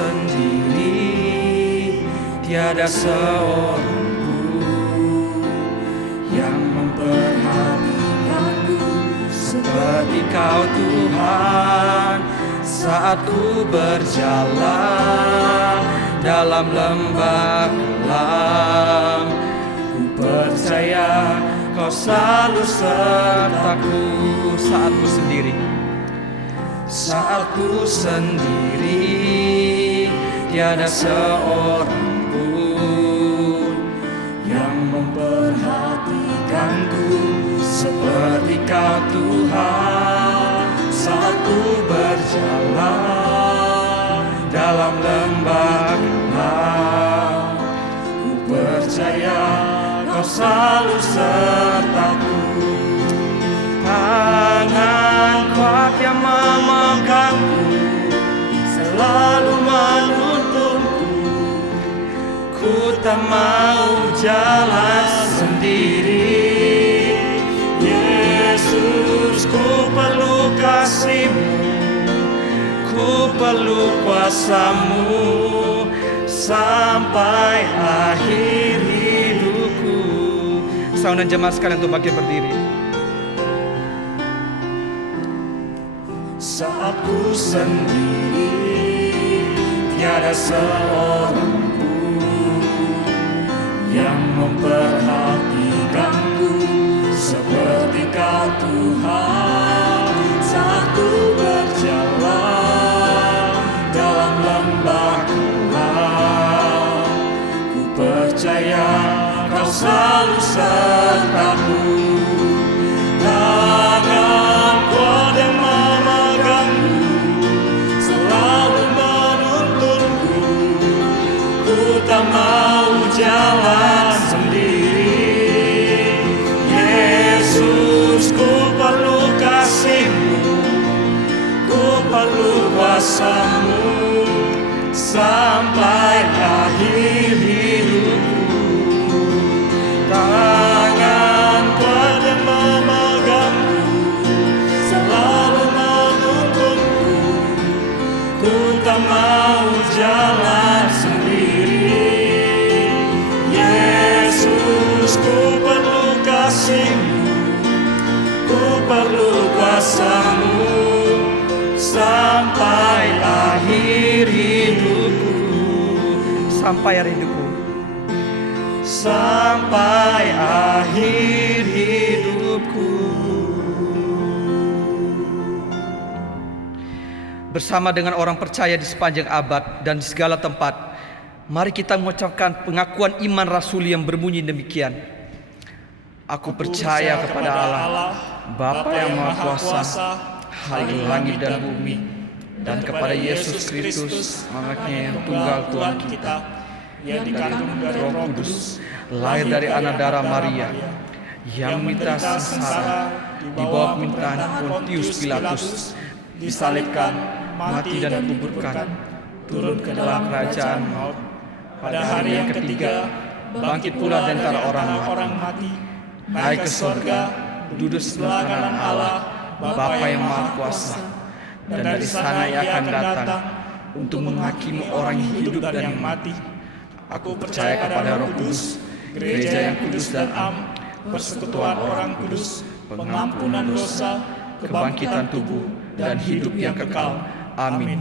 sendiri, tiada seorang pun yang memperhatikanku seperti Kau Tuhan. Saat ku berjalan dalam lembah kelam, ku percaya Kau selalu sertaku. Saat ku sendiri, saat ku sendiri, tiada seorang pun yang memperhatikanku seperti Kau Tuhan. Saat ku berjalan dalam lembah gelap, ku percaya Kau selalu sertaku. Tangan kuat yang memegangku, selalu menuntunku. Ku tak mau jalan sendiri. Yesus, ku perlu kasih-Mu, ku perlu kuasa-Mu sampai akhir hidupku. Saudara jemaat sekalian, untuk bangkit berdiri. Saat ku sendiri, tiada seorang pun yang memperhatikanku seperti Kau Tuhan. Saat ku berjalan dalam lembah gelap, ku percaya Kau selalu sertaku. Tangan kuat yang memegangku, selalu menuntunku. Ku tak mau jalan sendiri. Yesus, ku perlu kasih-Mu, ku perlu kuasa-Mu sampai akhir hidupku. Tangan kuat yang memegangku, selalu menuntunku. Ku tak mau jalan sendiri. Yesus, ku perlu kasih-Mu, ku perlu kuasa-Mu sampai akhir hidupku. Sampai akhir hidupku. Sampai akhir hidupku. Bersama dengan orang percaya di sepanjang abad dan di segala tempat, mari kita mengucapkan pengakuan iman rasuli yang berbunyi demikian. Aku percaya kepada Allah, Bapa yang Maha Kuasa, Hakim langit dan bumi, dan kepada Yesus Kristus, anaknya yang tunggal Tuhan kita, yang dikandung dari Roh Kudus, lahir dari anak darah Maria, yang minta sengsara di bawah pemerintahan Pontius Pilatus, disalibkan, mati dan dikuburkan, turun ke dalam kerajaan maut, pada hari yang ketiga bangkit pula dari antara orang mati, naik ke surga, duduk sebelah kanan Allah, Bapa yang Maha Kuasa, dan dari sana Ia akan datang untuk menghakimi orang yang hidup dan yang mati. Aku percaya kepada Roh Kudus, gereja yang kudus dan am, persekutuan orang kudus, pengampunan dosa, kebangkitan tubuh, dan hidup yang kekal. Amin.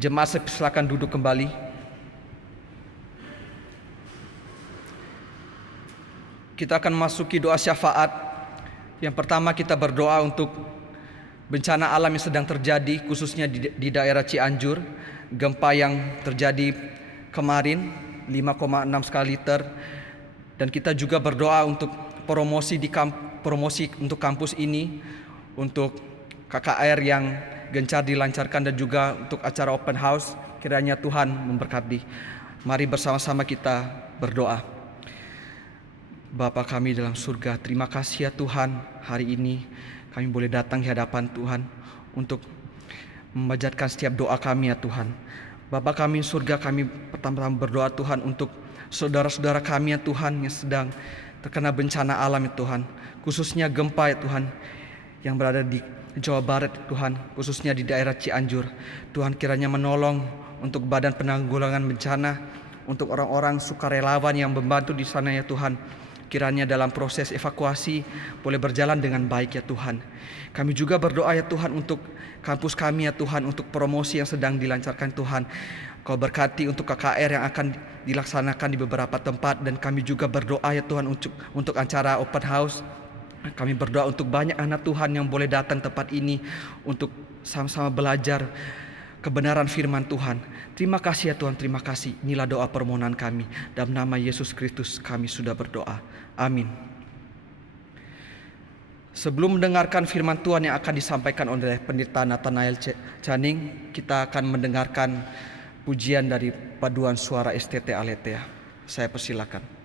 Jemaat, silakan duduk kembali. Kita akan masuki doa syafaat. Yang pertama, kita berdoa untuk bencana alam yang sedang terjadi, khususnya di daerah Cianjur. Gempa yang terjadi kemarin 5,6 skala Richter. Dan kita juga berdoa untuk promosi untuk kampus ini, untuk KKR yang gencar dilancarkan, dan juga untuk acara open house. Kiranya Tuhan memberkati. Mari bersama-sama kita berdoa. Bapa kami dalam surga, terima kasih ya Tuhan, hari ini kami boleh datang di hadapan Tuhan untuk memanjatkan setiap doa kami ya Tuhan. Bapa kami di surga, kami pertama-tama berdoa Tuhan untuk saudara-saudara kami ya Tuhan yang sedang terkena bencana alam ya Tuhan, khususnya gempa ya Tuhan yang berada di Jawa Barat Tuhan, khususnya di daerah Cianjur. Tuhan kiranya menolong untuk Badan Penanggulangan Bencana, untuk orang-orang sukarelawan yang membantu di sana ya Tuhan. Kiranya dalam proses evakuasi boleh berjalan dengan baik ya Tuhan. Kami juga berdoa ya Tuhan untuk kampus kami ya Tuhan, untuk promosi yang sedang dilancarkan Tuhan. Kau berkati untuk KKR yang akan dilaksanakan di beberapa tempat, dan kami juga berdoa ya Tuhan untuk acara open house. Kami berdoa untuk banyak anak Tuhan yang boleh datang tempat ini untuk sama-sama belajar kebenaran firman Tuhan. Terima kasih ya Tuhan, terima kasih. Inilah doa permohonan kami. Dalam nama Yesus Kristus kami sudah berdoa. Amin. Sebelum mendengarkan firman Tuhan yang akan disampaikan oleh Pendeta Nathanael Channing, kita akan mendengarkan pujian dari paduan suara STT Aletheia. Saya persilakan.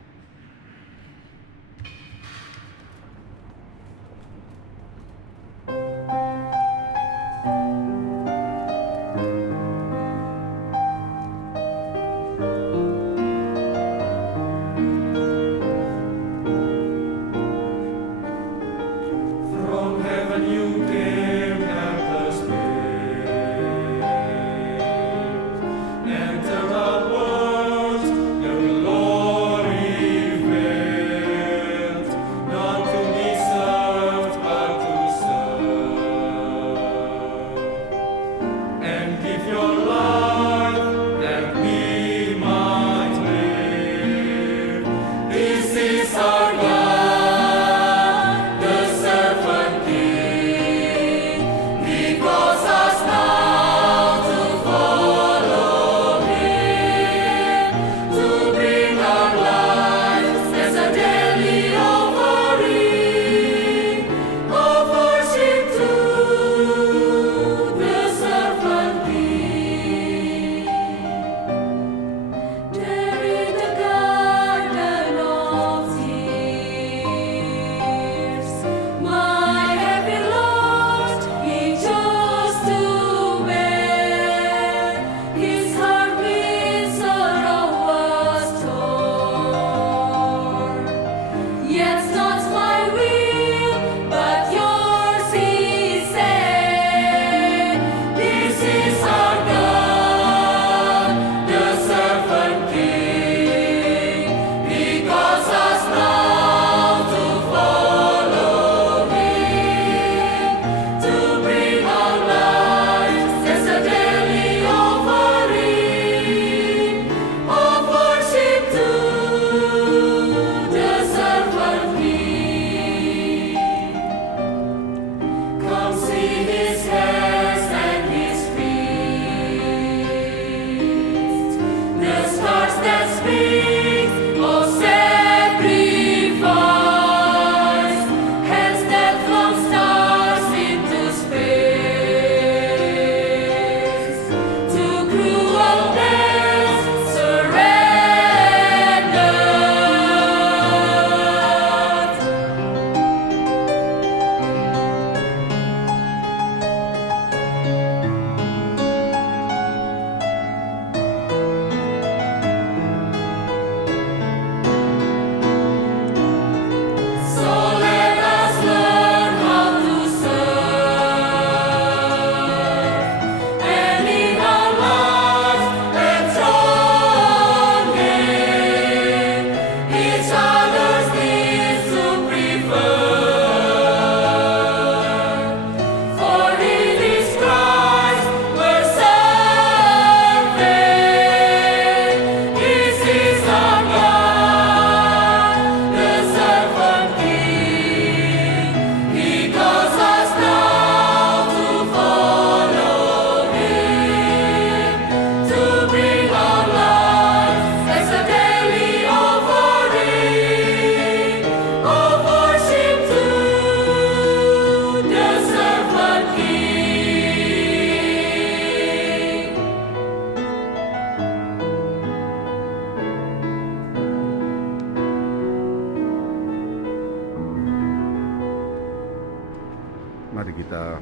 Mari kita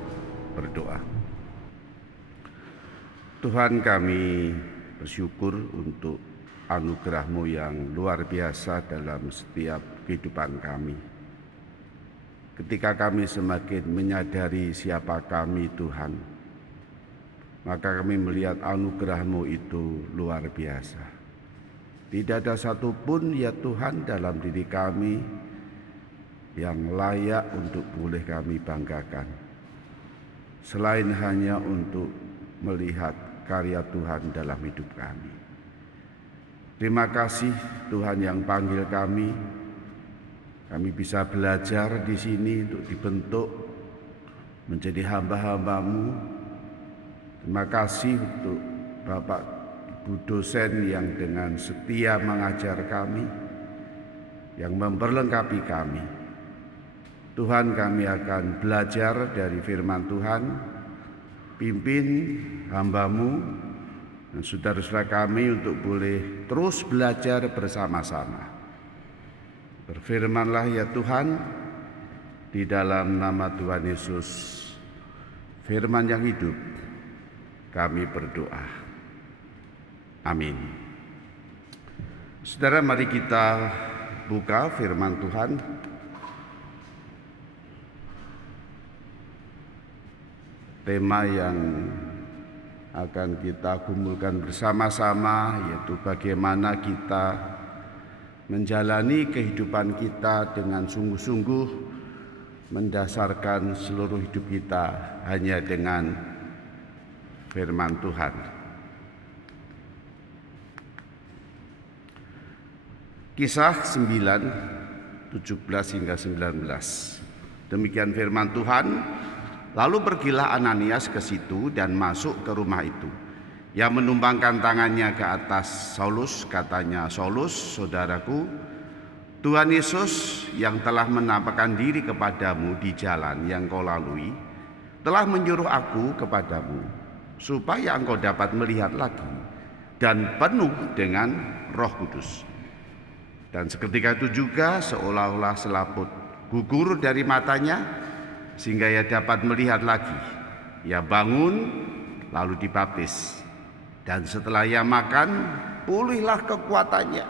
berdoa. Tuhan, kami bersyukur untuk anugerah-Mu yang luar biasa dalam setiap kehidupan kami. Ketika kami semakin menyadari siapa kami, Tuhan, maka kami melihat anugerah-Mu itu luar biasa. Tidak ada satupun ya Tuhan dalam diri kami yang layak untuk boleh kami banggakan, selain hanya untuk melihat karya Tuhan dalam hidup kami. Terima kasih Tuhan yang panggil kami bisa belajar di sini untuk dibentuk menjadi hamba-hamba-Mu. Terima kasih untuk Bapak Ibu dosen yang dengan setia mengajar kami, yang memperlengkapi kami. Tuhan, kami akan belajar dari firman Tuhan. Pimpin hamba-Mu dan saudara-saudara kami untuk boleh terus belajar bersama-sama. Berfirmanlah ya Tuhan, di dalam nama Tuhan Yesus, firman yang hidup, kami berdoa. Amin. Saudara, mari kita buka firman Tuhan. Tema yang akan kita gumulkan bersama-sama yaitu bagaimana kita menjalani kehidupan kita dengan sungguh-sungguh, mendasarkan seluruh hidup kita hanya dengan firman Tuhan. Kisah 9, 17 hingga 19. Demikian firman Tuhan. Lalu pergilah Ananias ke situ dan masuk ke rumah itu. Ia menumpangkan tangannya ke atas Saulus, katanya, "Saulus, saudaraku, Tuhan Yesus yang telah menampakkan diri kepadamu di jalan yang kau lalui, telah menyuruh aku kepadamu, supaya engkau dapat melihat lagi dan penuh dengan Roh Kudus." Dan seketika itu juga seolah-olah selaput gugur dari matanya, sehingga ia dapat melihat lagi. Ia bangun lalu dibaptis, dan setelah ia makan, pulihlah kekuatannya.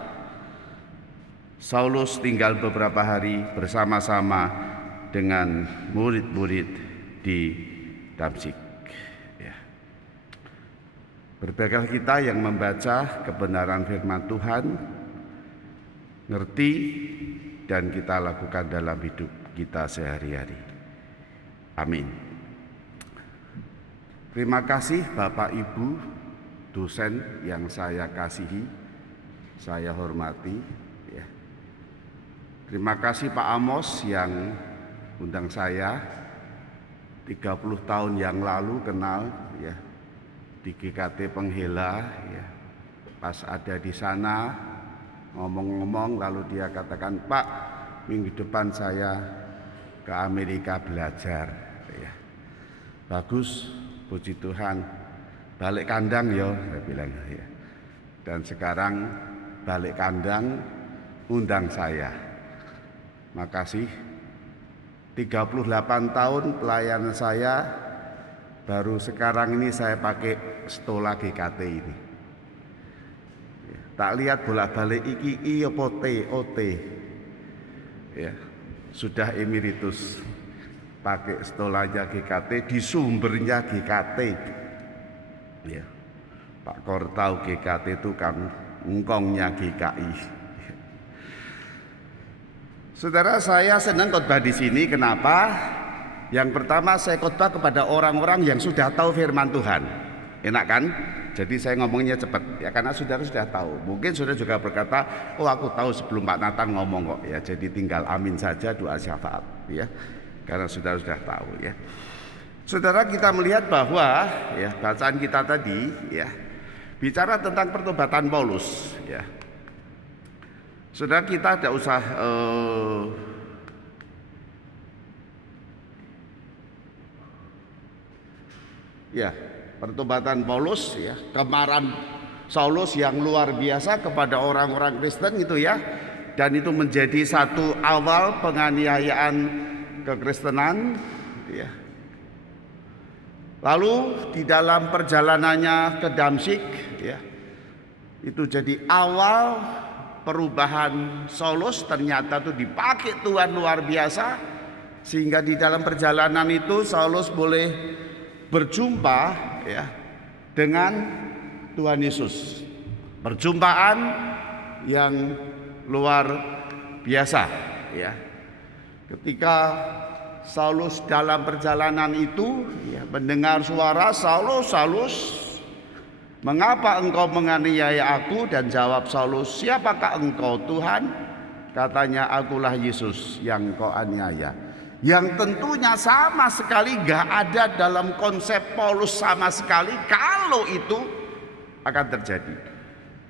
Saulus tinggal beberapa hari bersama-sama dengan murid-murid di Damsyik. Ya. Berbahagialah kita yang membaca kebenaran firman Tuhan, ngerti, dan kita lakukan dalam hidup kita sehari-hari. Amin. Terima kasih Bapak Ibu dosen yang saya kasihi, saya hormati. Ya. Terima kasih Pak Amos yang undang saya 30 tahun yang lalu kenal ya di GKT Penghela ya. Pas ada di sana ngomong-ngomong lalu dia katakan, "Pak, minggu depan saya ke Amerika belajar." Ya. Bagus, puji Tuhan. Balik kandang ya, saya bilang ya. Dan sekarang balik kandang undang saya. Makasih. 38 tahun pelayanan saya, baru sekarang ini saya pakai stola GKT ini. Ya. Tak lihat bolak-balik iki apa OT. Ya. Sudah emeritus, pakai stolanya GKT, di sumbernya GKT. Ya. Pak Kor tahu GKT itu kan engkongnya GKI. Saudara, saya senang khotbah di sini. Kenapa? Yang pertama, saya khotbah kepada orang-orang yang sudah tahu firman Tuhan. Enak kan? Jadi saya ngomongnya cepat ya, karena saudara sudah tahu. Mungkin saudara juga berkata, "Oh, aku tahu sebelum Pak Nathan ngomong kok." Ya, jadi tinggal amin saja, doa syafaat ya. Karena saudara sudah tahu ya. Saudara, kita melihat bahwa ya bacaan kita tadi ya bicara tentang pertobatan Paulus ya. Saudara, kita tidak usah ya pertobatan Paulus ya, kemarahan Saulus yang luar biasa kepada orang-orang Kristen gitu ya. Dan itu menjadi satu awal penganiayaan kekristenan ya. Lalu di dalam perjalanannya ke Damsyik ya, itu jadi awal perubahan Saulus. Ternyata itu dipakai Tuhan luar biasa, sehingga di dalam perjalanan itu Saulus boleh berjumpa ya dengan Tuhan Yesus. Perjumpaan yang luar biasa, ya. Ketika Saulus dalam perjalanan itu mendengar suara, Saulus, Saulus, mengapa engkau menganiaya aku? Dan jawab Saulus, siapakah engkau Tuhan? Katanya, akulah Yesus yang kau aniaya. Yang tentunya sama sekali gak ada dalam konsep Paulus sama sekali kalau itu akan terjadi.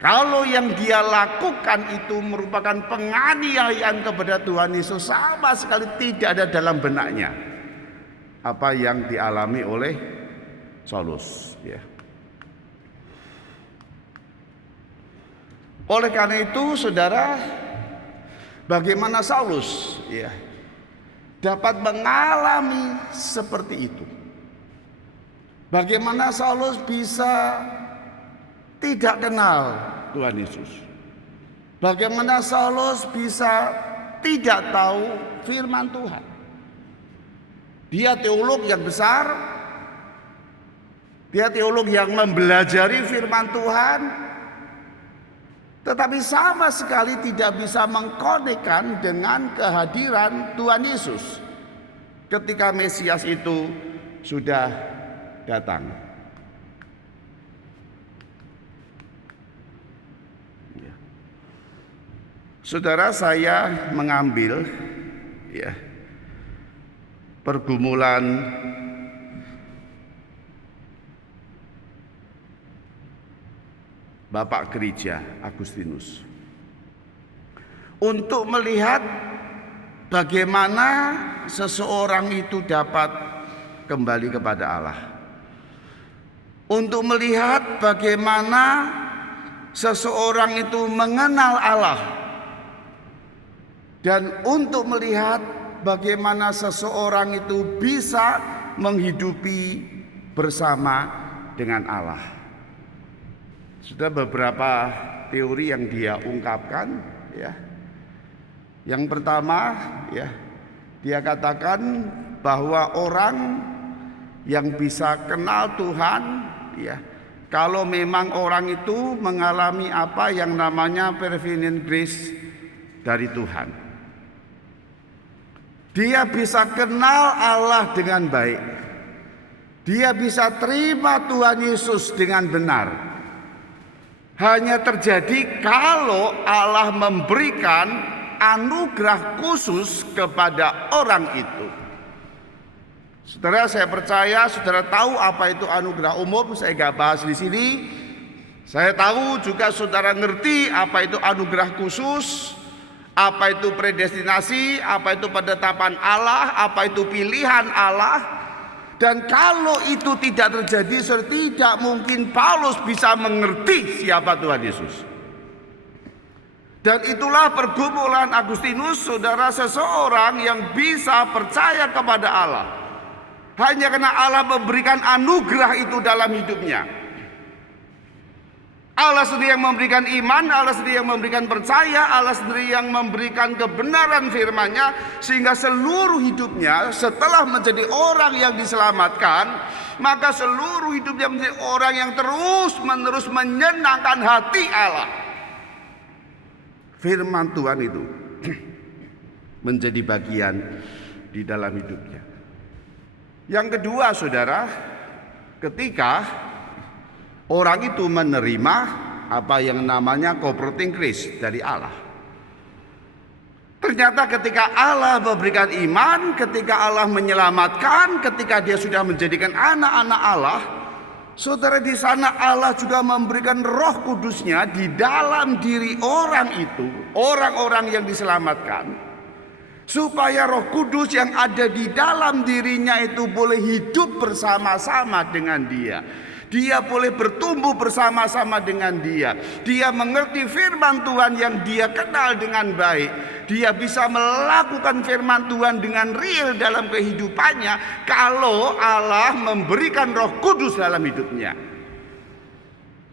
Kalau yang dia lakukan itu merupakan penganiayaan kepada Tuhan Yesus, sama sekali tidak ada dalam benaknya apa yang dialami oleh Saulus, ya. Oleh karena itu, saudara, bagaimana Saulus, ya, dapat mengalami seperti itu? Bagaimana Saulus bisa tidak kenal Tuhan Yesus? Bagaimana Saulus bisa tidak tahu firman Tuhan? Dia teolog yang besar, dia teolog yang mempelajari firman Tuhan, tetapi sama sekali tidak bisa mengkonekkan dengan kehadiran Tuhan Yesus ketika Mesias itu sudah datang. Saudara, saya mengambil, ya, pergumulan Bapak Gereja Agustinus untuk melihat bagaimana seseorang itu dapat kembali kepada Allah, untuk melihat bagaimana seseorang itu mengenal Allah, dan untuk melihat bagaimana seseorang itu bisa menghidupi bersama dengan Allah. Sudah beberapa teori yang dia ungkapkan, ya. Yang pertama, ya, dia katakan bahwa orang yang bisa kenal Tuhan, ya, kalau memang orang itu mengalami apa yang namanya prevenient grace dari Tuhan. Dia bisa kenal Allah dengan baik. Dia bisa terima Tuhan Yesus dengan benar. Hanya terjadi kalau Allah memberikan anugerah khusus kepada orang itu. Saudara, saya percaya saudara tahu apa itu anugerah umum. Saya gak bahas di sini. Saya tahu juga saudara ngerti apa itu anugerah khusus, apa itu predestinasi, apa itu penetapan Allah, apa itu pilihan Allah. Dan kalau itu tidak terjadi, saudara, tidak mungkin Paulus bisa mengerti siapa Tuhan Yesus. Dan itulah pergumulan Agustinus, saudara, seseorang yang bisa percaya kepada Allah hanya karena Allah memberikan anugerah itu dalam hidupnya. Allah sendiri yang memberikan iman, Allah sendiri yang memberikan percaya, Allah sendiri yang memberikan kebenaran firman-Nya, sehingga seluruh hidupnya setelah menjadi orang yang diselamatkan, maka seluruh hidupnya menjadi orang yang terus-menerus menyenangkan hati Allah. Firman Tuhan itu menjadi bagian di dalam hidupnya. Yang kedua, saudara, ketika orang itu menerima apa yang namanya co-operating grace dari Allah, ternyata ketika Allah memberikan iman, ketika Allah menyelamatkan, ketika dia sudah menjadikan anak-anak Allah, saudara, di sana Allah juga memberikan Roh Kudus-Nya di dalam diri orang itu, orang-orang yang diselamatkan, supaya Roh Kudus yang ada di dalam dirinya itu boleh hidup bersama-sama dengan dia. Dia boleh bertumbuh bersama-sama dengan dia. Dia mengerti firman Tuhan yang dia kenal dengan baik. Dia bisa melakukan firman Tuhan dengan real dalam kehidupannya kalau Allah memberikan Roh Kudus dalam hidupnya.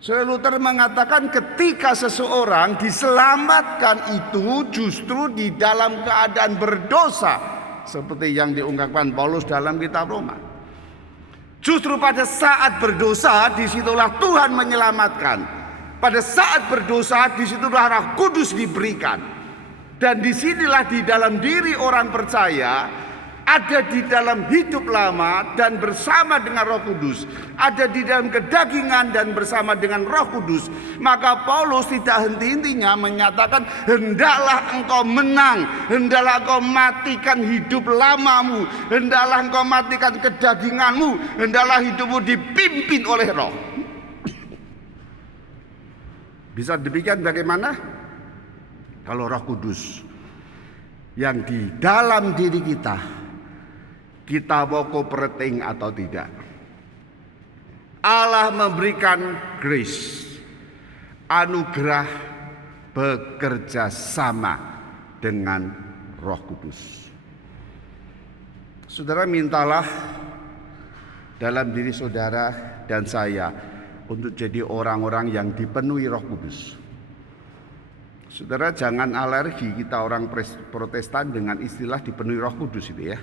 Saudara, Luther mengatakan ketika seseorang diselamatkan itu justru di dalam keadaan berdosa, seperti yang diungkapkan Paulus dalam kitab Roma. Justru pada saat berdosa, disitulah Tuhan menyelamatkan. Pada saat berdosa, disitulah Roh Kudus diberikan. Dan disinilah di dalam diri orang percaya, ada di dalam hidup lama dan bersama dengan Roh Kudus, ada di dalam kedagingan dan bersama dengan Roh Kudus. Maka Paulus tidak henti-hentinya menyatakan, hendaklah engkau menang, hendaklah engkau matikan hidup lamamu, hendaklah engkau matikan kedaginganmu, hendaklah hidupmu dipimpin oleh Roh. Bisa demikian bagaimana? Kalau Roh Kudus yang di dalam diri kita mau cooperating atau tidak, Allah memberikan grace, anugerah bekerja sama dengan Roh Kudus. Saudara, mintalah dalam diri saudara dan saya untuk jadi orang-orang yang dipenuhi Roh Kudus. Saudara, jangan alergi kita orang Protestan dengan istilah dipenuhi Roh Kudus itu ya.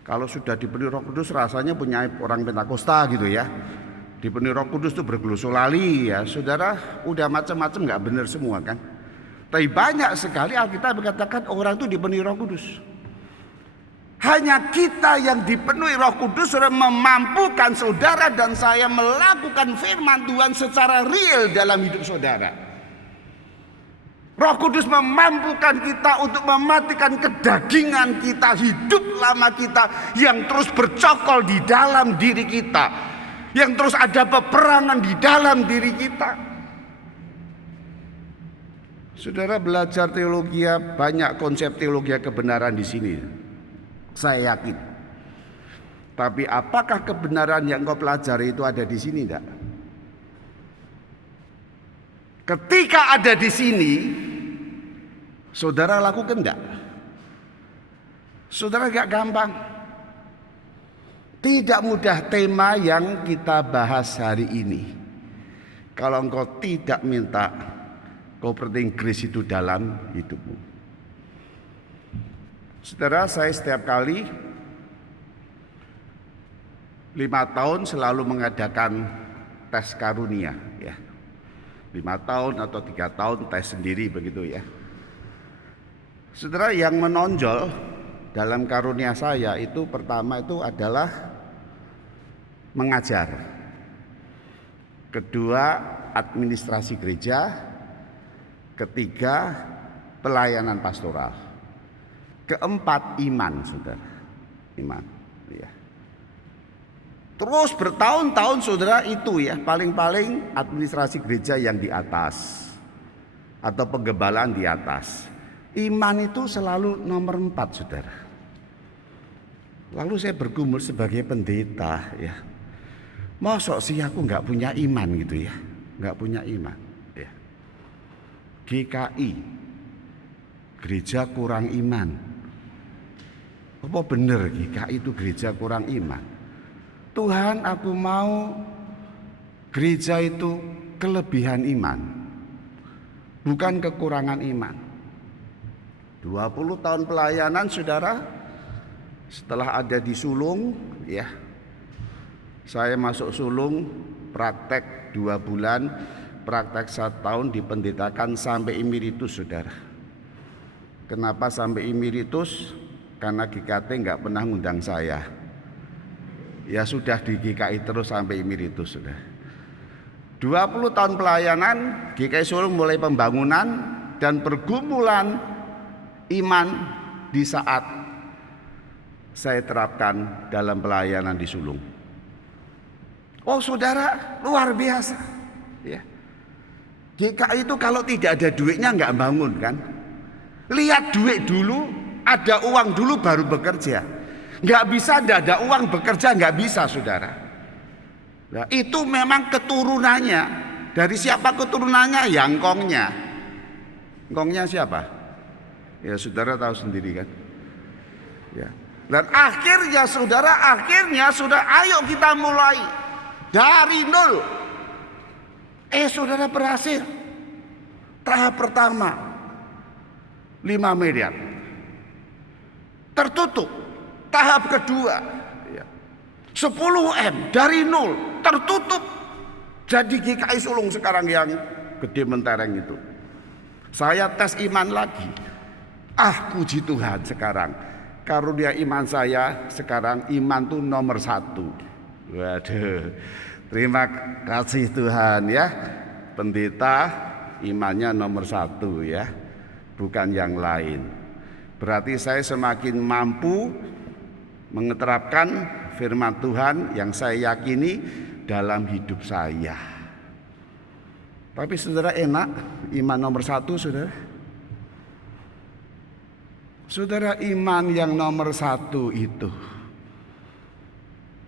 Kalau sudah dipenuhi Roh Kudus rasanya punya orang Pentakosta gitu ya. Dipenuhi Roh Kudus itu bergelusolali ya. Saudara, udah macam-macam nggak benar semua kan. Tapi banyak sekali Alkitab mengatakan orang itu dipenuhi Roh Kudus. Hanya kita yang dipenuhi Roh Kudus sudah memampukan saudara dan saya melakukan firman Tuhan secara real dalam hidup saudara. Roh Kudus memampukan kita untuk mematikan kedagingan kita, hidup lama kita yang terus bercokol di dalam diri kita, yang terus ada peperangan di dalam diri kita. Saudara belajar teologi, banyak konsep teologi kebenaran di sini, saya yakin. Tapi apakah kebenaran yang kau pelajari itu ada di sini enggak? Ketika ada di sini, saudara lakukan enggak? Saudara, gak gampang. Tidak mudah tema yang kita bahas hari ini. Kalau engkau tidak minta cooperating grace itu dalam hidupmu. Saudara, saya setiap kali 5 tahun selalu mengadakan tes karunia ya. 5 tahun atau 3 tahun tes sendiri begitu ya. Saudara, yang menonjol dalam karunia saya itu pertama itu adalah mengajar. Kedua, administrasi gereja. Ketiga, pelayanan pastoral. Keempat, iman, saudara. Iman ya. Terus bertahun-tahun saudara itu ya, paling-paling administrasi gereja yang di atas atau penggembalaan di atas. Iman itu selalu nomor 4 saudara. Lalu saya bergumul sebagai pendeta ya. Masa sih aku nggak punya iman gitu ya, nggak punya iman. Ya. GKI, gereja kurang iman. Apa bener GKI itu gereja kurang iman? Tuhan, aku mau gereja itu kelebihan iman, bukan kekurangan iman. 20 tahun pelayanan saudara, setelah ada di sulung ya, saya masuk sulung, praktek 2 bulan, praktek 1 tahun, dipendetakan sampai emeritus saudara. Kenapa sampai emeritus? Karena GKT nggak pernah ngundang saya. Ya sudah di GKI terus sampai emeritus sudah. 20 tahun pelayanan, GKI Sulung mulai pembangunan dan pergumulan iman di saat saya terapkan dalam pelayanan di Sulung. Oh saudara, luar biasa ya. GKI itu kalau tidak ada duitnya nggak bangun kan. Lihat duit dulu, ada uang dulu baru bekerja. Nggak bisa tidak ada uang bekerja, nggak bisa saudara. Nah, itu memang keturunannya. Dari siapa keturunannya? Ya engkongnya. Engkongnya siapa? Ya saudara tahu sendiri kan. Ya. Dan akhirnya saudara, ayo kita mulai dari nol. Saudara berhasil. Tahap pertama 5 miliar tertutup. Tahap kedua ya, 10M dari nol, tertutup. Jadi GKI sulung sekarang yang gede mentereng itu. Saya tes iman lagi. Puji Tuhan sekarang. Karunia iman saya sekarang iman tuh nomor 1. Waduh, terima kasih Tuhan ya. Pendeta imannya nomor 1 ya, bukan yang lain. Berarti saya semakin mampu menerapkan firman Tuhan yang saya yakini dalam hidup saya. Tapi saudara, enak iman nomor 1 saudara. Saudara, iman yang nomor 1 itu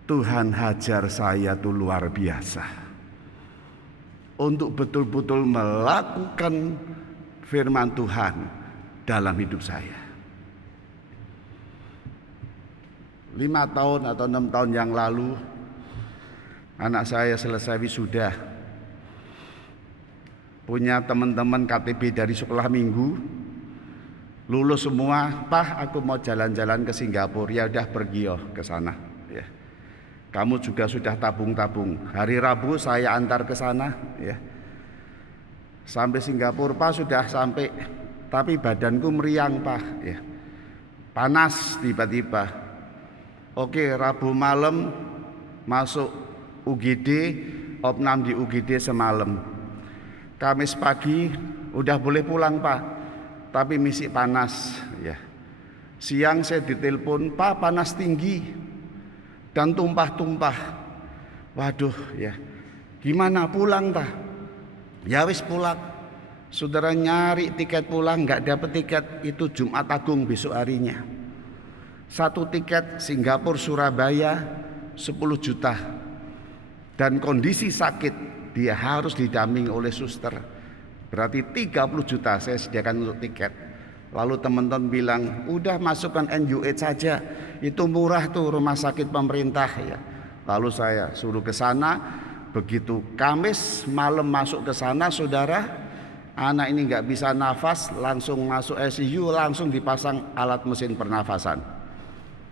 Tuhan hajar saya tuh luar biasa untuk betul-betul melakukan firman Tuhan dalam hidup saya. 5 tahun atau 6 tahun yang lalu anak saya selesai wisuda, punya teman-teman KTP dari sekolah minggu, lulus semua. Pak, aku mau jalan-jalan ke Singapura. Ya udah, pergi ke sana ya. Kamu juga sudah tabung-tabung. Hari Rabu saya antar ke sana ya. Sampai Singapura, Pak, sudah sampai. Tapi badanku meriang, Pak ya. Panas tiba-tiba. Oke, Rabu malam masuk UGD, opnam di UGD semalam. Kamis pagi udah boleh pulang, Pak, tapi misi panas ya. Siang saya ditelepon, Pak, panas tinggi dan tumpah-tumpah. Waduh ya, gimana pulang, Pak? Ya wis pulang. Saudara, nyari tiket pulang nggak dapet tiket, itu Jumat Agung besok harinya. 1 tiket Singapura Surabaya 10 juta. Dan kondisi sakit, dia harus didampingi oleh suster. Berarti 30 juta saya sediakan untuk tiket. Lalu teman-teman bilang, udah masukkan NUH saja, itu murah tuh, rumah sakit pemerintah ya. Lalu saya suruh ke sana. Begitu Kamis malam masuk ke sana, saudara, anak ini nggak bisa nafas, langsung masuk ICU, langsung dipasang alat mesin pernafasan.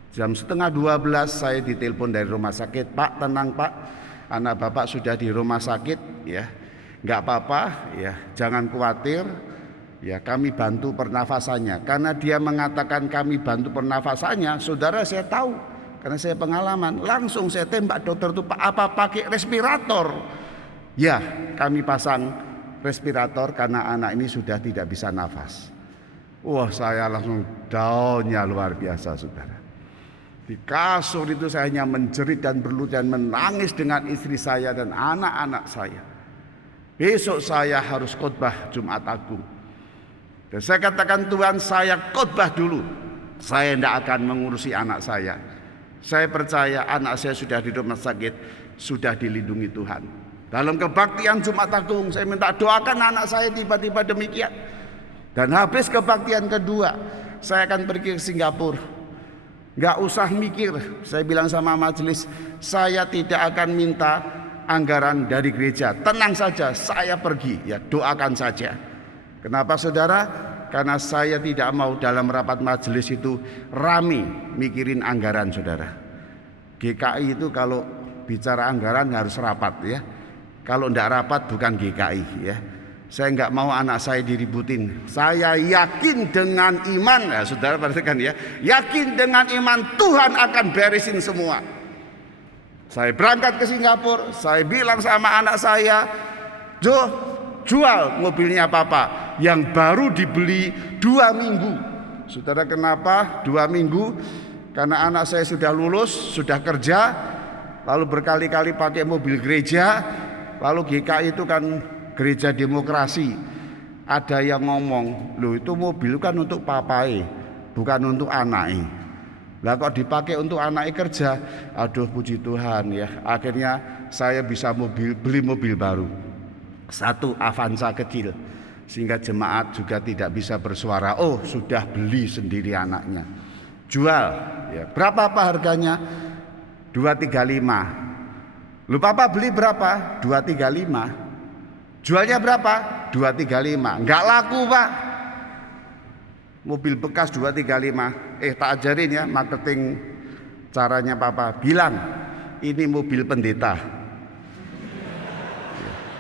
Jam 11:30 saya ditelepon dari rumah sakit, Pak, tenang Pak, anak Bapak sudah di rumah sakit ya, nggak apa-apa ya, jangan khawatir ya, kami bantu pernafasannya. Karena dia mengatakan kami bantu pernafasannya, saudara, saya tahu karena saya pengalaman. Langsung saya tembak dokter itu, Pak, apa pakai respirator? Ya, kami pasang respirator karena anak ini sudah tidak bisa nafas. Wah, saya langsung down-nya luar biasa, saudara. Di kasur itu saya hanya menjerit dan berlutut dan menangis dengan istri saya dan anak-anak saya. Besok saya harus khotbah Jumat Agung. Dan saya katakan, Tuhan, saya khotbah dulu. Saya tidak akan mengurusi anak saya. Saya percaya anak saya sudah di rumah sakit, sudah dilindungi Tuhan. Dalam kebaktian Jumat Agung, saya minta doakan anak saya tiba-tiba demikian. Dan habis kebaktian kedua, saya akan pergi ke Singapura. Gak usah mikir, saya bilang sama majelis, saya tidak akan minta anggaran dari gereja. Tenang saja, saya pergi, ya doakan saja. Kenapa, saudara? Karena saya tidak mau dalam rapat majelis itu rame mikirin anggaran, saudara. GKI itu kalau bicara anggaran harus rapat ya. Kalau tidak rapat bukan GKI ya. Saya nggak mau anak saya diributin. Saya yakin dengan iman, ya, saudara perhatikan ya. Yakin dengan iman Tuhan akan beresin semua. Saya berangkat ke Singapura. Saya bilang sama anak saya, Jo, jual mobilnya Papa yang baru dibeli 2 minggu. Saudara, kenapa 2 minggu? Karena anak saya sudah lulus, sudah kerja, lalu berkali-kali pakai mobil gereja. Lalu GKI itu kan gereja demokrasi. Ada yang ngomong, loh itu mobil kan untuk papai, bukan untuk anaknya. Lah kok dipakai untuk anaknya kerja? Aduh, puji Tuhan ya. Akhirnya saya bisa beli mobil baru. 1 Avanza kecil. Sehingga jemaat juga tidak bisa bersuara, oh sudah beli sendiri anaknya. Jual ya. Berapa Pak harganya? 235. Lu Papa beli berapa? 235. Jualnya berapa? 235. Enggak laku, Pak. Mobil bekas 235. Tak ajarin ya marketing caranya Papa. Bilang ini mobil pendeta.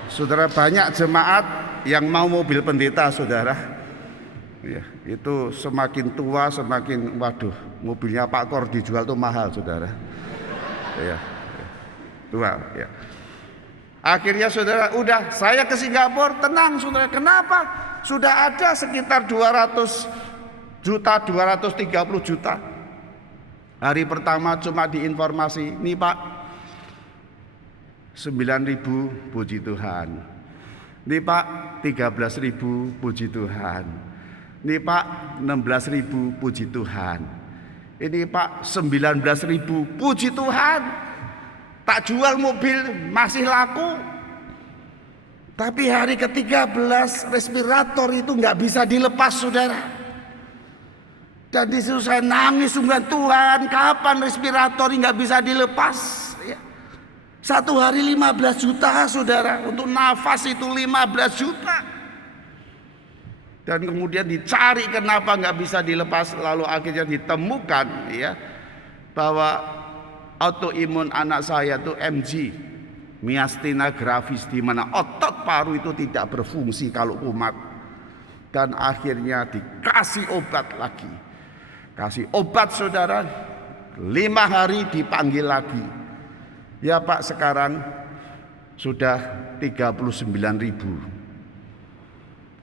Saudara, banyak jemaat yang mau mobil pendeta, saudara. Ya, itu semakin tua semakin, waduh, mobilnya Pak Kor dijual tuh mahal, saudara. Ya, tua. Ya. Akhirnya saudara, udah saya ke Singapura, tenang saudara. Kenapa? Sudah ada sekitar 200 juta, 230 juta. Hari pertama cuma diinformasi, nih Pak, 9.000, puji Tuhan. Nih Pak, 13.000, puji Tuhan. Ini Pak, 16.000, puji Tuhan. Ini Pak, 19.000, puji Tuhan. Tak jual mobil, masih laku. Tapi hari ke-13 respirator itu nggak bisa dilepas, saudara. Dan disitu saya nangis, sungguh Tuhan, kapan respirator ini nggak bisa dilepas? Ya. Satu hari 15 juta, saudara. Untuk nafas itu 15 juta. Dan kemudian dicari kenapa nggak bisa dilepas, lalu akhirnya ditemukan ya bahwa autoimun anak saya itu MG, myasthenia gravis, di mana otot paru itu tidak berfungsi kalau kumat. Dan akhirnya dikasih obat lagi, kasih obat saudara, 5 hari dipanggil lagi. Ya Pak, sekarang sudah 39.000.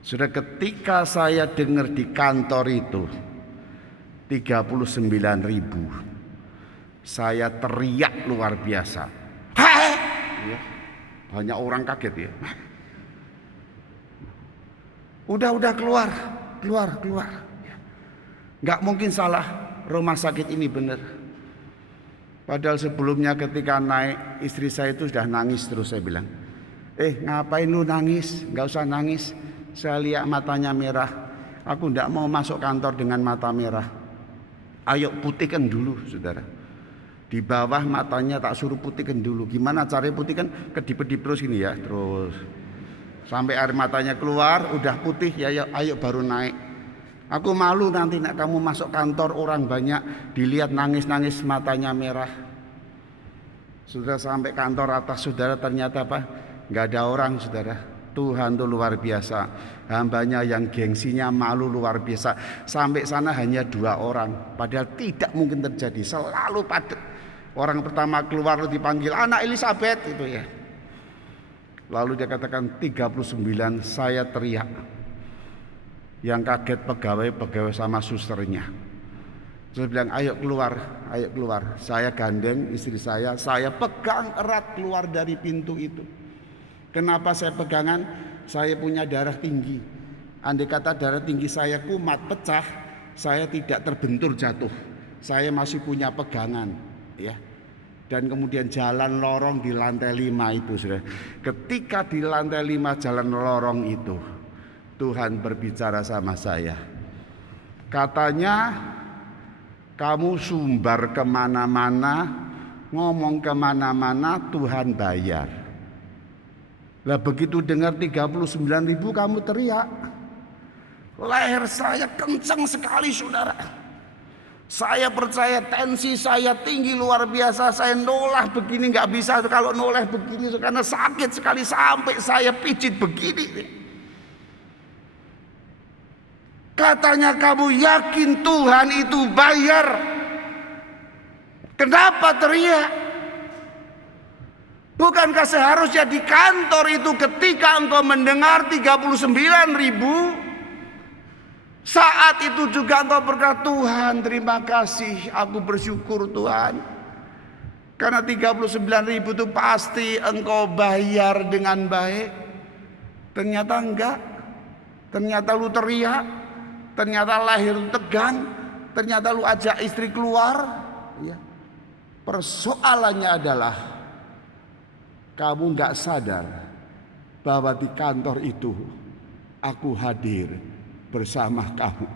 Sudah, ketika saya dengar di kantor itu 39.000, saya teriak luar biasa. Hai! Ya, banyak orang kaget ya. Udah keluar. Nggak mungkin salah, rumah sakit ini benar. Padahal sebelumnya ketika naik, istri saya itu sudah nangis terus. Saya bilang, ngapain lu nangis? Nggak usah nangis. Saya lihat matanya merah. Aku tidak mau masuk kantor dengan mata merah. Ayo putihkan dulu, saudara. Di bawah matanya tak suruh putihkan dulu. Gimana caranya putihkan? Kedip-kedip terus ini ya, terus sampai air matanya keluar, udah putih ya, ayo baru naik. Aku malu nanti nak kamu masuk kantor, orang banyak dilihat nangis-nangis matanya merah. Sudah sampai kantor atas, saudara, ternyata apa? Nggak ada orang, saudara. Tuhan itu luar biasa. Hambanya yang gengsinya malu luar biasa. Sampai sana hanya 2 orang. Padahal tidak mungkin terjadi. Selalu padat. Orang pertama keluar dipanggil anak Elizabeth itu ya. Lalu dia katakan 39, saya teriak. Yang kaget pegawai sama susternya. Saya bilang ayo keluar. Saya gandeng istri saya pegang erat keluar dari pintu itu. Kenapa saya pegangan? Saya punya darah tinggi. Andai kata darah tinggi saya kumat pecah, saya tidak terbentur jatuh. Saya masih punya pegangan, ya. Dan kemudian jalan lorong di lantai 5 itu, saudara. Ketika di lantai 5 jalan lorong itu, Tuhan berbicara sama saya. Katanya, kamu sumbar kemana-mana, ngomong kemana-mana, Tuhan bayar. Lah begitu dengar 39.000 kamu teriak. Leher saya kencang sekali, saudara. Saya percaya tensi saya tinggi luar biasa. Saya noleh begini nggak bisa kalau noleh begini karena sakit sekali sampai saya pijit begini. Katanya kamu yakin Tuhan itu bayar. Kenapa teriak? Bukankah seharusnya di kantor itu ketika engkau mendengar 39.000, saat itu juga engkau berkata, Tuhan terima kasih, aku bersyukur Tuhan. Karena 39.000 itu pasti engkau bayar dengan baik. Ternyata enggak. Ternyata lu teriak. Ternyata lahir lu tegang. Ternyata lu ajak istri keluar. Ya. Persoalannya adalah kamu gak sadar bahwa di kantor itu aku hadir bersama kamu.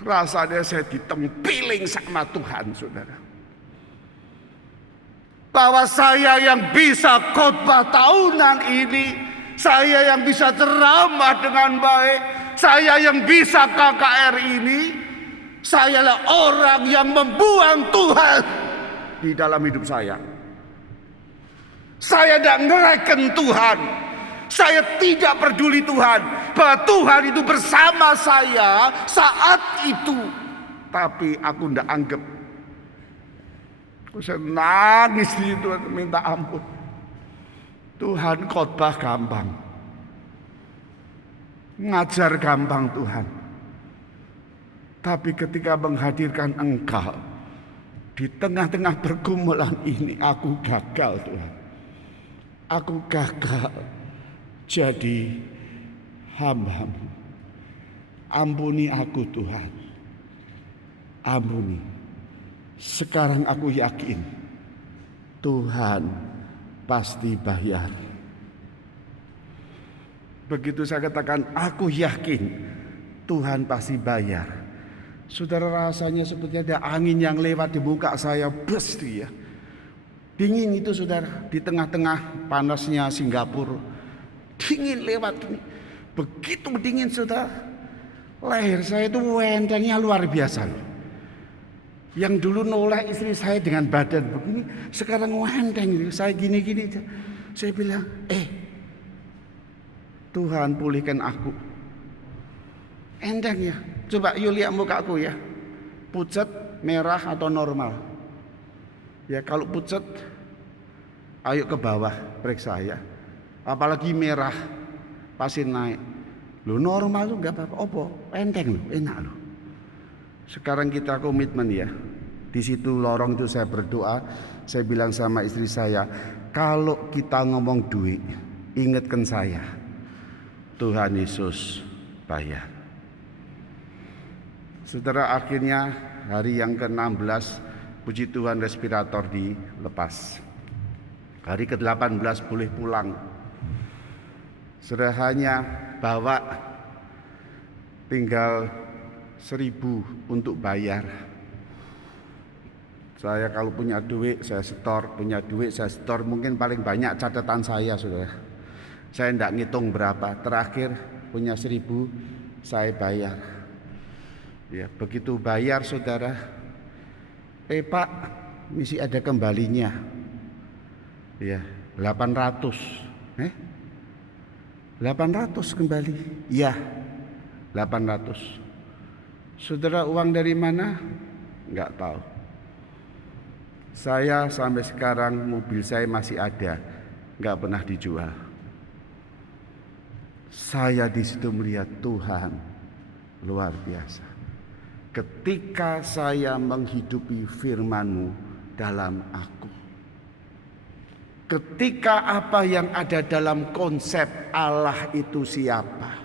Rasanya saya ditempiling sama Tuhan, saudara. Bahwa saya yang bisa khotbah tahunan ini, saya yang bisa ceramah dengan baik, saya yang bisa KKR ini, sayalah orang yang membuang Tuhan. di dalam hidup saya. Saya tidak ngereken Tuhan. Saya tidak peduli Tuhan, bahwa Tuhan itu bersama saya saat itu. Tapi aku tidak anggap. Saya nangis di situ, minta ampun. Tuhan, khotbah gampang, ngajar gampang Tuhan. Tapi ketika menghadirkan Engkau di tengah-tengah pergumulan ini, aku gagal Tuhan. Aku gagal jadi hamba-Mu. Ampuni aku Tuhan. Ampuni. Sekarang aku yakin Tuhan pasti bayar. Begitu saya katakan aku yakin Tuhan pasti bayar, saudara, rasanya seperti ada angin yang lewat di muka saya. Bes dia. Dingin itu saudara, di tengah-tengah panasnya Singapura. Dingin lewat ini. Begitu dingin saudara, leher saya itu wentengnya luar biasa loh. Yang dulu nolak istri saya dengan badan begini, sekarang wenteng. Saya gini-gini. Saya bilang, Tuhan pulihkan aku. Enteng ya. Coba yuk lihat mukaku ya. Pucat, merah atau normal. Ya kalau pucat, ayo ke bawah periksa ya. Apalagi merah, pasti naik. Lo normal tuh gak apa-apa. Opo, enteng lo, enak lo. Sekarang kita komitmen ya. Di situ lorong itu saya berdoa. Saya bilang sama istri saya, kalau kita ngomong duit, ingatkan saya, Tuhan Yesus bayar. Saudara, akhirnya hari yang ke-16, puji Tuhan, respirator dilepas. Hari ke-18 boleh pulang. Saudara, hanya bawa tinggal 1.000 untuk bayar. Saya kalau punya duit saya setor, punya duit saya setor. Mungkin paling banyak catatan saya saudara. Saya tidak ngitung berapa. Terakhir punya 1.000 saya bayar. Ya begitu bayar saudara. Pak, mesti ada kembalinya. Ya 800. 800 kembali. Ya 800. Saudara, uang dari mana? Enggak tahu. Saya sampai sekarang mobil saya masih ada, enggak pernah dijual. Saya di situ melihat Tuhan luar biasa. Ketika saya menghidupi firman-Mu dalam aku. Ketika apa yang ada dalam konsep Allah itu siapa?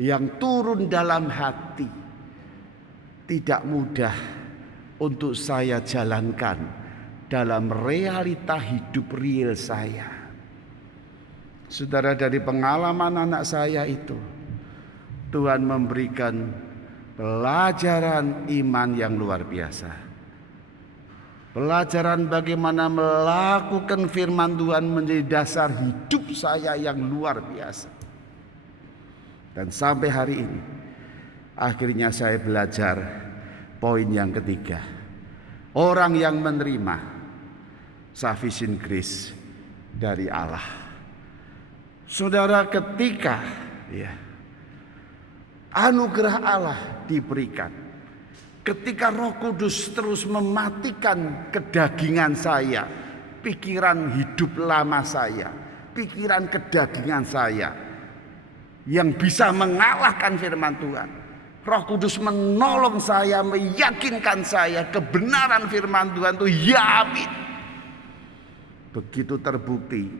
Yang turun dalam hati. Tidak mudah untuk saya jalankan dalam realita hidup real saya. Saudara, dari pengalaman anak saya itu, Tuhan memberikan pelajaran iman yang luar biasa. Pelajaran bagaimana melakukan firman Tuhan menjadi dasar hidup saya yang luar biasa. Dan sampai hari ini, akhirnya saya belajar poin yang ketiga. Orang yang menerima sufficient grace dari Allah. Saudara, ketika anugerah Allah diberikan, ketika Roh Kudus terus mematikan kedagingan saya, pikiran hidup lama saya, pikiran kedagingan saya yang bisa mengalahkan firman Tuhan. Roh Kudus menolong saya, meyakinkan saya kebenaran firman Tuhan itu ya amin. Begitu terbukti,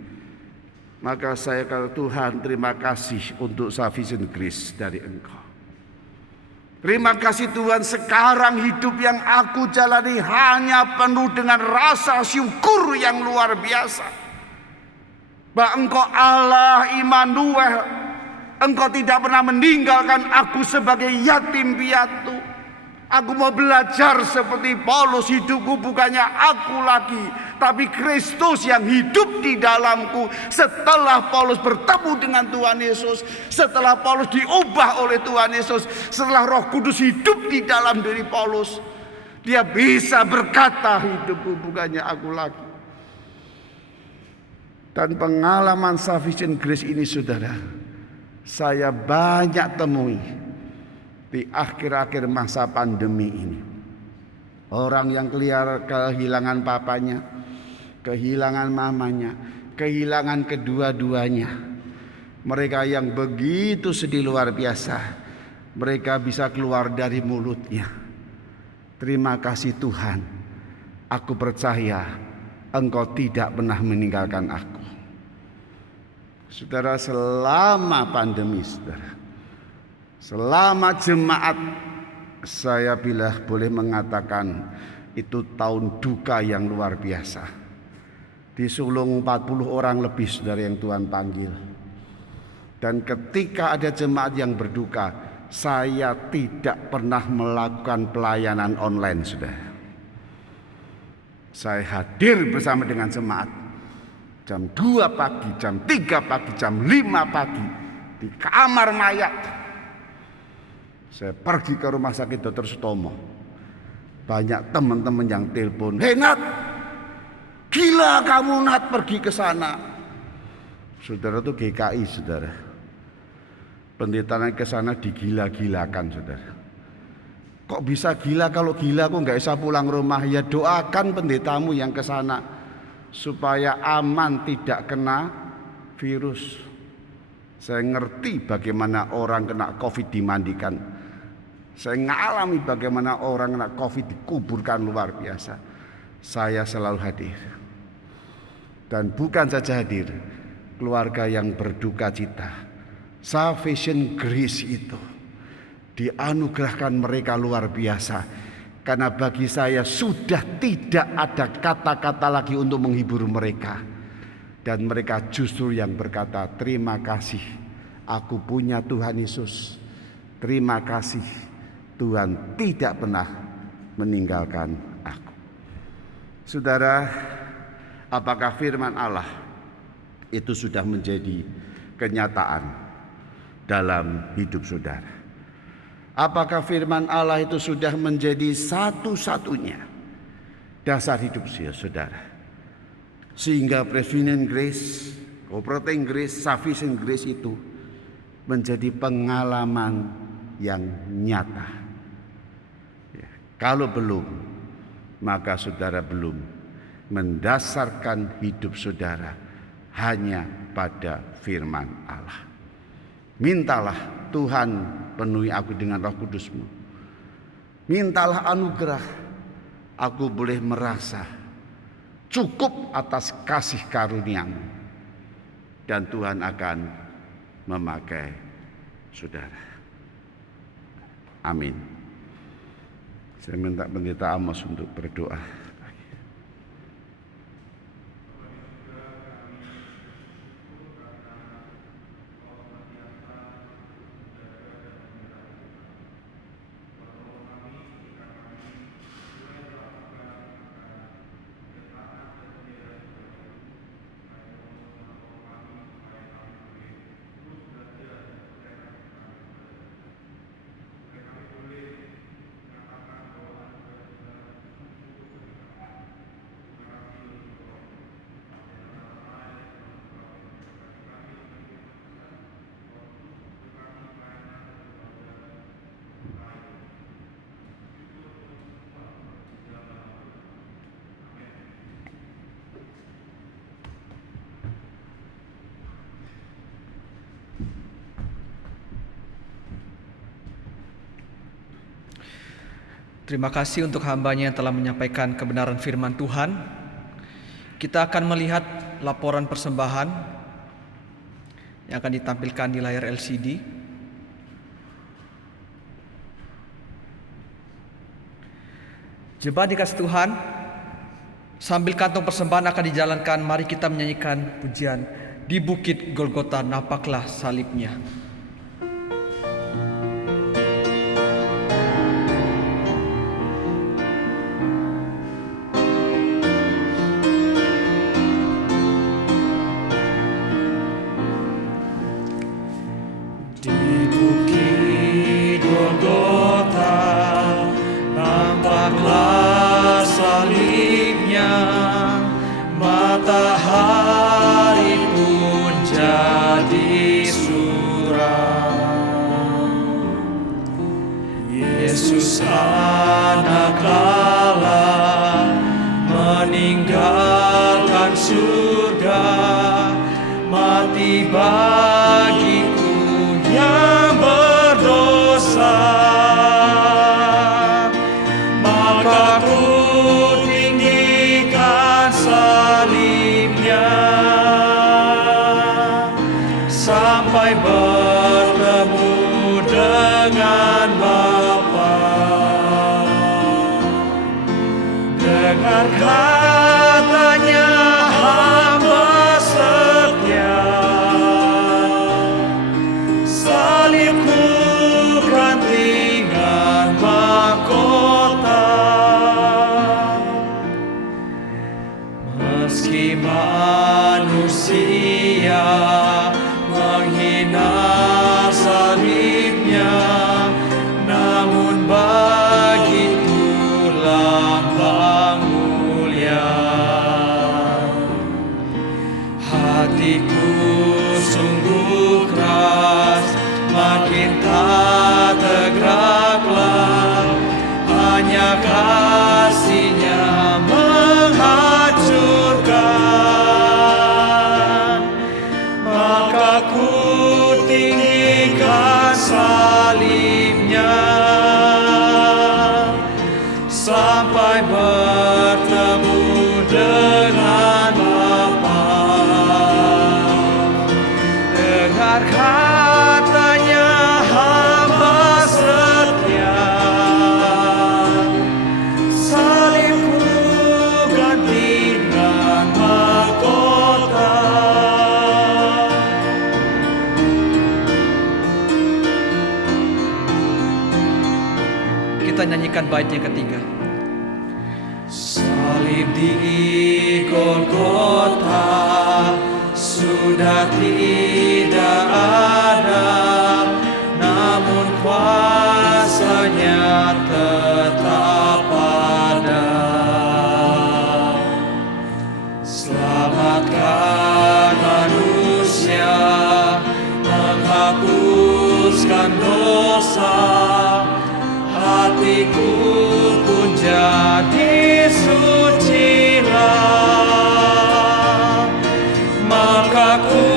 maka saya kata, Tuhan terima kasih untuk sufficient grace dari Engkau. Terima kasih Tuhan, sekarang hidup yang aku jalani hanya penuh dengan rasa syukur yang luar biasa. Bahwa Engkau Allah Immanuel, Engkau tidak pernah meninggalkan aku sebagai yatim piatu. Aku mau belajar seperti Paulus, hidupku bukannya aku lagi, tapi Kristus yang hidup di dalamku. Setelah Paulus bertemu dengan Tuhan Yesus, setelah Paulus diubah oleh Tuhan Yesus, setelah Roh Kudus hidup di dalam diri Paulus, Dia bisa berkata, hidupku bukannya aku lagi. Dan pengalaman sufficient grace ini saudara, saya banyak temui di akhir-akhir masa pandemi ini. Orang yang kehilangan papanya, kehilangan mamanya, kehilangan kedua-duanya. Mereka yang begitu sedih luar biasa, mereka bisa keluar dari mulutnya, terima kasih Tuhan, aku percaya Engkau tidak pernah meninggalkan aku. Saudara, selama pandemi saudara, selama jemaat, saya bila boleh mengatakan itu tahun duka yang luar biasa. Di sulung 40 orang lebih saudara yang Tuhan panggil. Dan ketika ada jemaat yang berduka, saya tidak pernah melakukan pelayanan online saudara. Saya hadir bersama dengan jemaat jam 2 pagi, jam 3 pagi, jam 5 pagi di kamar mayat. Saya pergi ke rumah sakit Dr. Sutomo. Banyak teman-teman yang telepon, "Hei Nat, gila kamu Nat pergi ke sana." Saudara itu GKI saudara. Pendetanya ke sana digila-gilakan saudara. Kok bisa gila? Kalau gila kok nggak bisa pulang rumah? Ya doakan pendetamu yang ke sana supaya aman tidak kena virus. Saya ngerti bagaimana orang kena COVID dimandikan. Saya ngalami bagaimana orang kena COVID dikuburkan luar biasa. Saya selalu hadir. Dan bukan saja hadir, keluarga yang berduka cita. Sufficient grace itu dianugerahkan mereka luar biasa. Karena bagi saya sudah tidak ada kata-kata lagi untuk menghibur mereka. Dan mereka justru yang berkata, terima kasih aku punya Tuhan Yesus. Terima kasih Tuhan tidak pernah meninggalkan aku. Saudara, apakah firman Allah itu sudah menjadi kenyataan dalam hidup saudara? Apakah firman Allah itu sudah menjadi satu-satunya dasar hidup saudara? Sehingga prevenient grace, cooperating grace, sufficient grace itu menjadi pengalaman yang nyata. Ya, kalau belum, maka saudara belum mendasarkan hidup saudara hanya pada firman Allah. Mintalah, Tuhan penuhi aku dengan Roh Kudus-Mu. Mintalah anugerah, aku boleh merasa cukup atas kasih karunia-Mu. Dan Tuhan akan memakai saudara. Amin. Saya minta pendeta Amos untuk berdoa. Terima kasih untuk hamba-Nya yang telah menyampaikan kebenaran firman Tuhan. Kita akan melihat laporan persembahan yang akan ditampilkan di layar LCD. Jemaat dikasih Tuhan, sambil kantong persembahan akan dijalankan, mari kita menyanyikan pujian Di Bukit Golgota Napaklah Salibnya. Di Bukit Golgota nampaklah anak Allah, meninggalkan surga, mati bagiku yang berdosa. Maka ku tinggikan salibnya sampai bertemu dengan Bapa. Dengar katanya hamba setia, salibku ganti dengan mahkota. Meski manusia menghina salibnya, namun bagiku lambang mulia. Hatiku sungguh keras, makin tak tergeraklah, hanya kasih-Nya menghancurkan. Maka ku tinggikan salibnya sampai bertemu dengan Bapa. Dengar katanya hamba setia, salibku ganti dengan mahkota. Kita nyanyikan bait yang ketiga. Salib di Golgota sudah tidak ada, namun kuasa-Nya tetap ada. Selamatkan manusia, menghapuskan dosa, hatiku pun jadi sucilah. Maka ku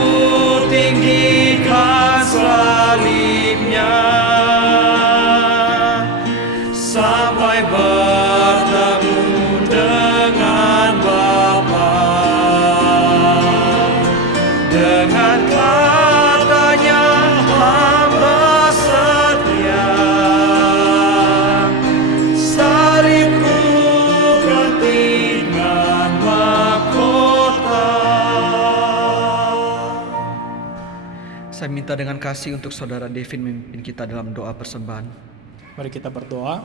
tinggikan salibnya sampai bertemu dengan Bapa. Dengan katanya hamba setia, salibku ganti dengan mahkota. Saya minta dengan kasih untuk Saudara Devin memimpin kita dalam doa persembahan. Mari kita berdoa.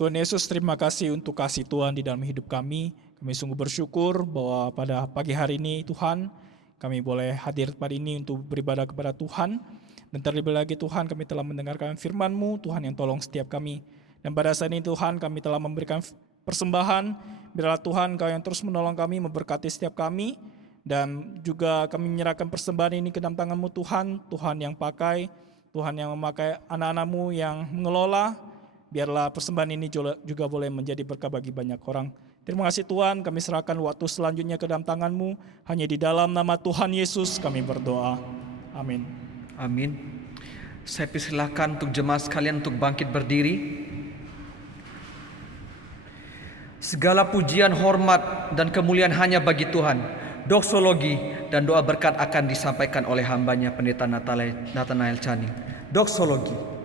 Tuhan Yesus, terima kasih untuk kasih Tuhan di dalam hidup kami. Kami sungguh bersyukur bahwa pada pagi hari ini Tuhan, kami boleh hadir pada ini untuk beribadah kepada Tuhan. Dan terlebih lagi Tuhan, kami telah mendengarkan firman-Mu, Tuhan yang tolong setiap kami. Dan pada saat ini Tuhan, kami telah memberikan persembahan. Biarlah Tuhan Kau yang terus menolong kami, memberkati setiap kami. Dan juga kami menyerahkan persembahan ini ke dalam tangan-Mu Tuhan. Tuhan yang pakai, Tuhan yang memakai anak-anak-Mu yang mengelola. Biarlah persembahan ini juga boleh menjadi berkah bagi banyak orang. Terima kasih Tuhan, kami serahkan waktu selanjutnya ke dalam tangan-Mu. Hanya di dalam nama Tuhan Yesus kami berdoa. Amin. Amin. Saya persilahkan untuk jemaat sekalian untuk bangkit berdiri. Segala pujian, hormat, dan kemuliaan hanya bagi Tuhan. Doksologi dan doa berkat akan disampaikan oleh hambanya Pendeta Nathanael Channing. Doksologi.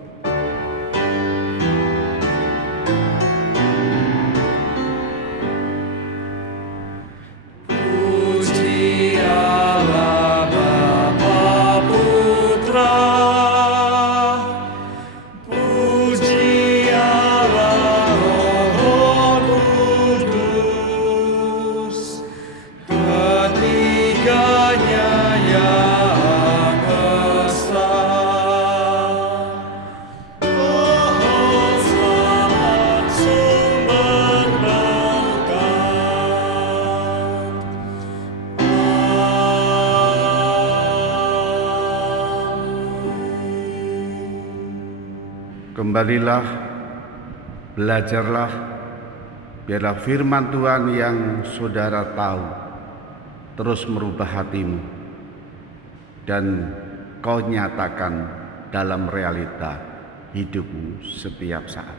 Kembalilah, belajarlah, biarlah firman Tuhan yang saudara tahu terus merubah hatimu dan kau nyatakan dalam realita hidupmu setiap saat.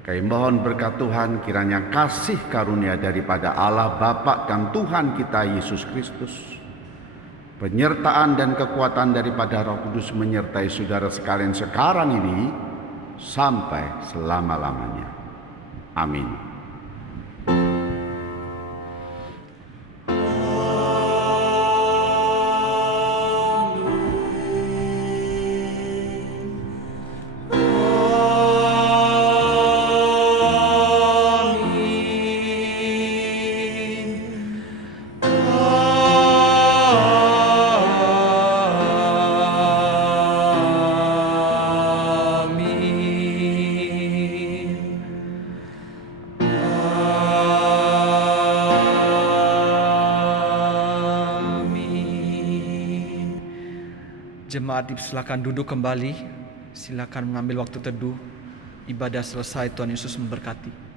Kami mohon berkat Tuhan, kiranya kasih karunia daripada Allah Bapa dan Tuhan kita Yesus Kristus, penyertaan dan kekuatan daripada Roh Kudus menyertai saudara sekalian sekarang ini sampai selama-lamanya. Amin. Jemaat silakan duduk kembali, silakan mengambil waktu teduh. Ibadah selesai, Tuhan Yesus memberkati.